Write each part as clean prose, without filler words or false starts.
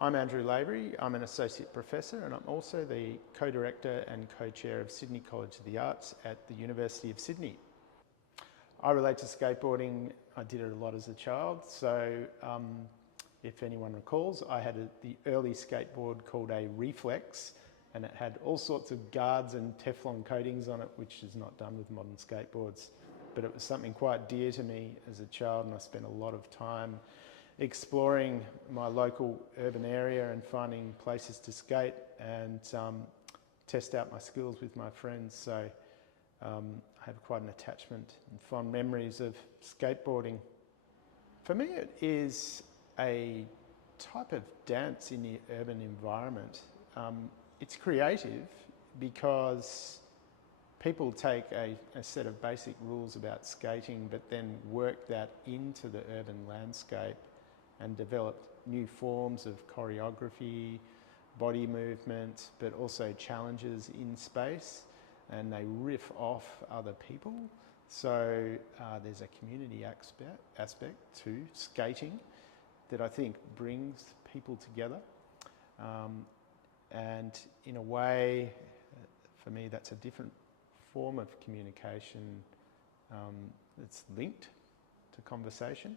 I'm Andrew Lavery. I'm an Associate Professor and I'm also the Co-Director and Co-Chair of Sydney College of the Arts at the University of Sydney. I relate to skateboarding. I did it a lot as a child, so if anyone recalls, I had the early skateboard called a Reflex, and it had all sorts of guards and Teflon coatings on it, which is not done with modern skateboards. But it was something quite dear to me as a child, and I spent a lot of time exploring my local urban area and finding places to skate and test out my skills with my friends. So I have quite an attachment and fond memories of skateboarding. For me, it is a type of dance in the urban environment. It's creative because people take a set of basic rules about skating, but then work that into the urban landscape and develop new forms of choreography, body movement, but also challenges in space, and they riff off other people. So there's a community aspect to skating that I think brings people together. And in a way, for me, that's a different form of communication that's linked to conversation,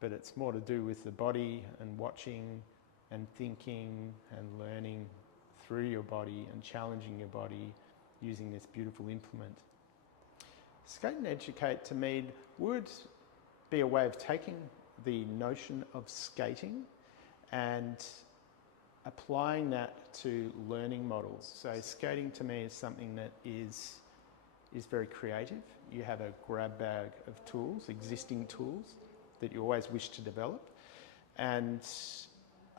but it's more to do with the body and watching and thinking and learning through your body and challenging your body using this beautiful implement. Skate and educate to me would be a way of taking the notion of skating and applying that to learning models. So skating to me is something that is very creative. You have a grab bag of tools, existing tools, that you always wish to develop. And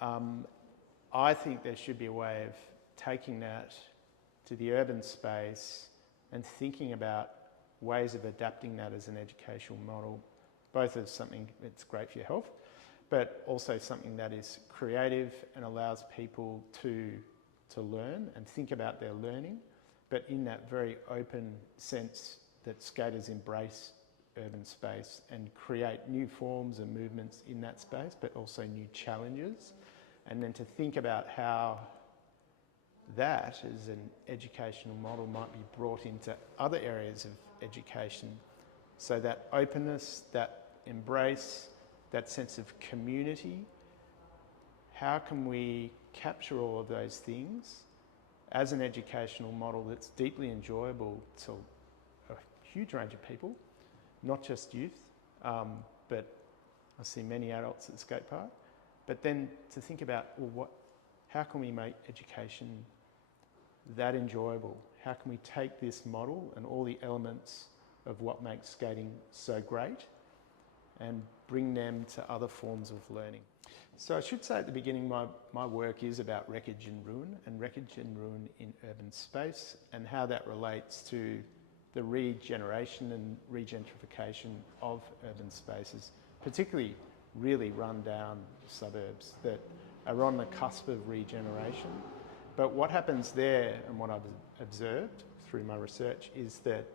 I think there should be a way of taking that to the urban space and thinking about ways of adapting that as an educational model, both as something that's great for your health, but also something that is creative and allows people to learn and think about their learning, but in that very open sense that skaters embrace urban space and create new forms and movements in that space, but also new challenges. And then to think about how that as an educational model might be brought into other areas of education. So that openness, that embrace, that sense of community, how can we capture all of those things as an educational model that's deeply enjoyable to a huge range of people, not just youth, but I see many adults at the skate park. But then to think about, well, how can we make education that enjoyable? How can we take this model and all the elements of what makes skating so great and bring them to other forms of learning? So I should say at the beginning, my work is about wreckage and ruin in urban space, and how that relates to the regeneration and regentrification of urban spaces, particularly really run down suburbs that are on the cusp of regeneration. But what happens there, and what I've observed through my research, is that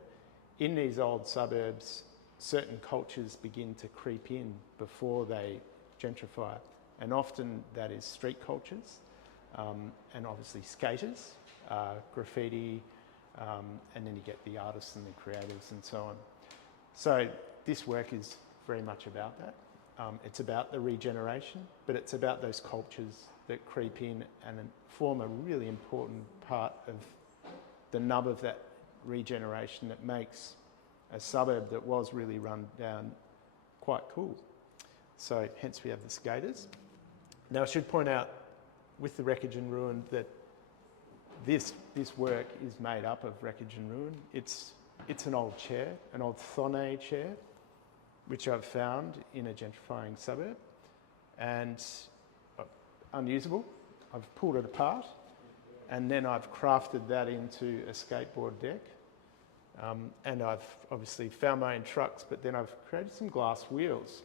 in these old suburbs, certain cultures begin to creep in before they gentrify. And often that is street cultures, and obviously skaters, graffiti, and then you get the artists and the creatives and so on. So this work is very much about that. It's about the regeneration, but it's about those cultures that creep in and form a really important part of the nub of that regeneration that makes a suburb that was really run down quite cool. So hence we have the skaters. Now I should point out with the wreckage and ruin that this work is made up of wreckage and ruin. It's an old chair, an old Thonnet chair, which I've found in a gentrifying suburb, and unusable. I've pulled it apart, and then I've crafted that into a skateboard deck. And I've obviously found my own trucks, but then I've created some glass wheels.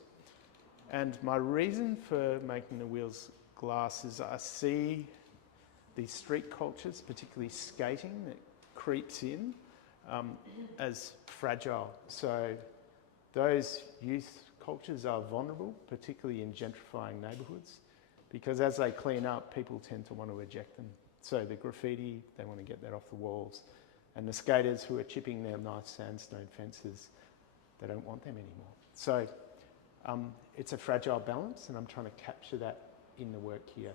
And my reason for making the wheels glass is I see these street cultures, particularly skating, that creeps in as fragile. So those youth cultures are vulnerable, particularly in gentrifying neighbourhoods. because as they clean up, people tend to want to eject them. So the graffiti, they want to get that off the walls. And the skaters who are chipping their nice sandstone fences, they don't want them anymore. So it's a fragile balance, and I'm trying to capture that in the work here.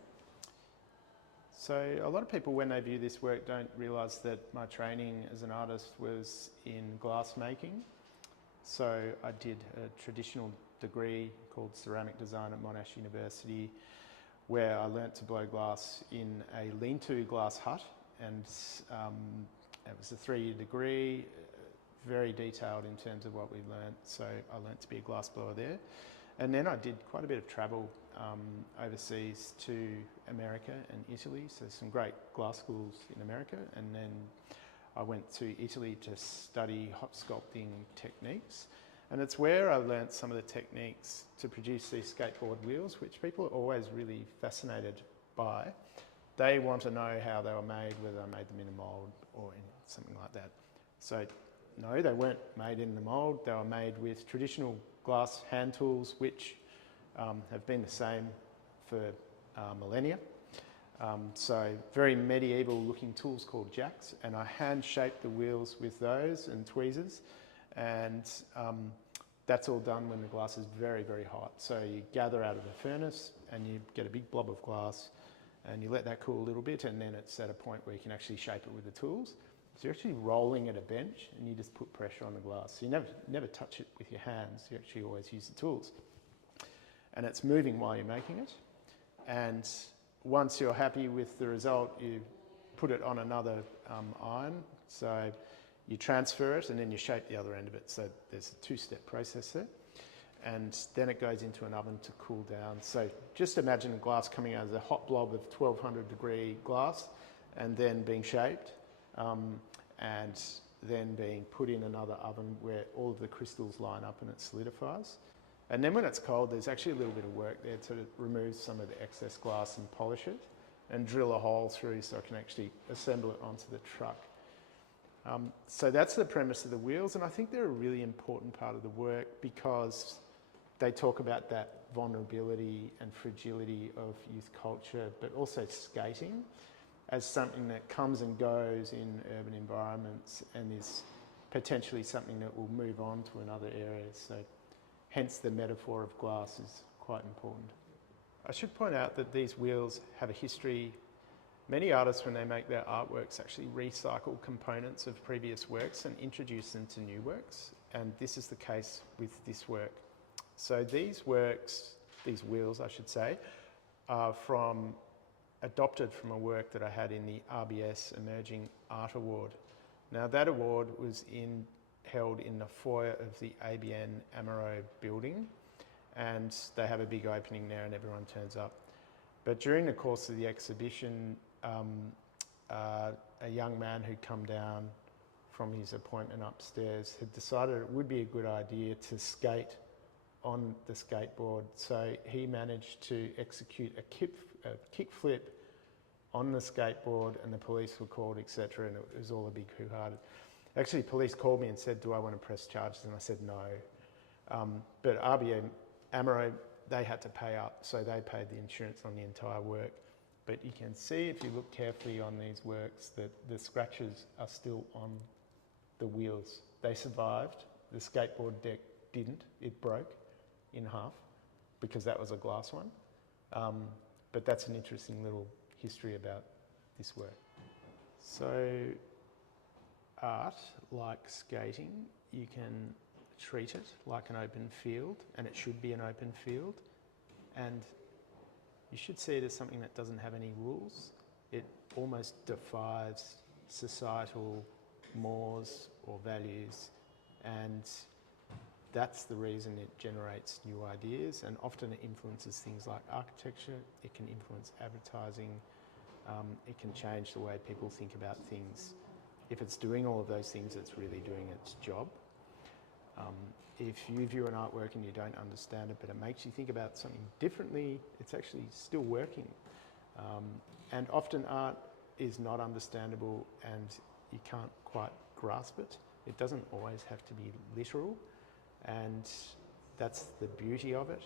So a lot of people, when they view this work, don't realise that my training as an artist was in glass making. So I did a traditional degree called ceramic design at Monash University, where I learnt to blow glass in a lean-to glass hut, and it was a 3-year degree, very detailed in terms of what we learnt. So I learnt to be a glass blower there. And then I did quite a bit of travel overseas to America and Italy, so some great glass schools in America, and then I went to Italy to study hot sculpting techniques, and it's where I learnt some of the techniques to produce these skateboard wheels, which people are always really fascinated by. They want to know how they were made, whether I made them in a mould or in something like that. So no, they weren't made in the mould, they were made with traditional glass hand tools, which have been the same for millennia. So very medieval looking tools called jacks, and I hand shaped the wheels with those and tweezers, and that's all done when the glass is very, very hot. So you gather out of the furnace and you get a big blob of glass and you let that cool a little bit, and then it's at a point where you can actually shape it with the tools. So you're actually rolling at a bench and you just put pressure on the glass. So you never touch it with your hands, you actually always use the tools. And it's moving while you're making it. And once you're happy with the result, you put it on another iron. So you transfer it and then you shape the other end of it. So there's a 2-step process there. And then it goes into an oven to cool down. So just imagine a glass coming out as a hot blob of 1200 degree glass and then being shaped. And then being put in another oven where all of the crystals line up and it solidifies. And then when it's cold, there's actually a little bit of work there to remove some of the excess glass and polish it and drill a hole through so I can actually assemble it onto the truck. So that's the premise of the wheels, and I think they're a really important part of the work because they talk about that vulnerability and fragility of youth culture, but also skating as something that comes and goes in urban environments and is potentially something that will move on to another area. So hence the metaphor of glass is quite important. I should point out that these wheels have a history. Many artists, when they make their artworks, actually recycle components of previous works and introduce them to new works. And this is the case with this work. So these works, these wheels I should say, are adopted from a work that I had in the RBS Emerging Art Award. Now that award was held in the foyer of the ABN AMRO building, and they have a big opening there and everyone turns up. But during the course of the exhibition, a young man who'd come down from his appointment upstairs had decided it would be a good idea to skate on the skateboard. So he managed to execute a kickflip on the skateboard, and the police were called, etc., and it was all a big hoo-ha. Actually, police called me and said, do I want to press charges? And I said no. But RBN AMRO, they had to pay up, so they paid the insurance on the entire work. But you can see, if you look carefully on these works, that the scratches are still on the wheels. They survived. The skateboard deck didn't. It broke in half because that was a glass one. But that's an interesting little history about this work. So art, like skating, you can treat it like an open field, and it should be an open field, and you should see it as something that doesn't have any rules. It almost defies societal mores or values, and that's the reason it generates new ideas, and often it influences things like architecture, it can influence advertising, it can change the way people think about things. If it's doing all of those things, it's really doing its job. If you view an artwork and you don't understand it, but it makes you think about something differently, it's actually still working. And often art is not understandable and you can't quite grasp it. It doesn't always have to be literal, and that's the beauty of it.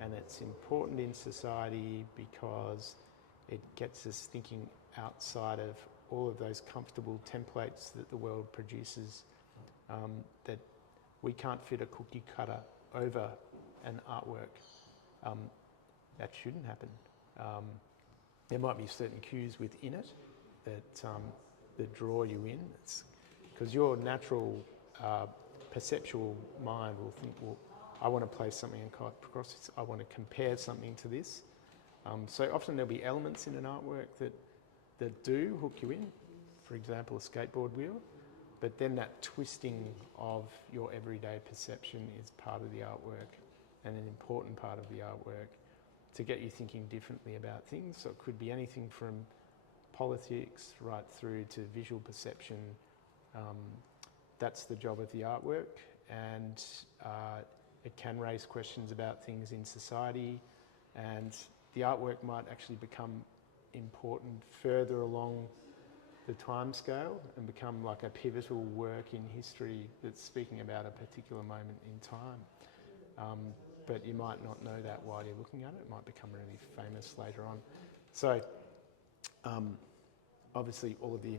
And it's important in society because it gets us thinking outside of all of those comfortable templates that the world produces, that we can't fit a cookie cutter over an artwork. That shouldn't happen. There might be certain cues within it that draw you in. Because your natural perceptual mind will think, well, I want to place something across this, I want to compare something to this. So often there'll be elements in an artwork that do hook you in, for example, a skateboard wheel, but then that twisting of your everyday perception is part of the artwork and an important part of the artwork to get you thinking differently about things. So it could be anything from politics right through to visual perception. That's the job of the artwork, and it can raise questions about things in society, and the artwork might actually become important further along the time scale and become like a pivotal work in history that's speaking about a particular moment in time. But you might not know that while you're looking at it. It might become really famous later on. So obviously all of the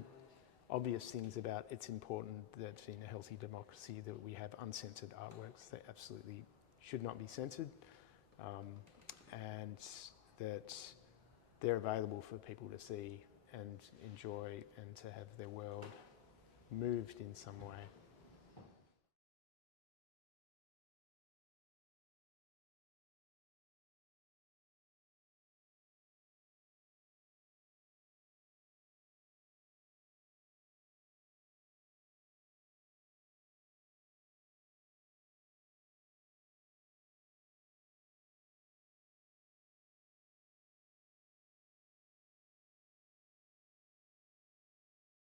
obvious things about it's important that in a healthy democracy that we have uncensored artworks. They absolutely should not be censored, and that they're available for people to see and enjoy and to have their world moved in some way.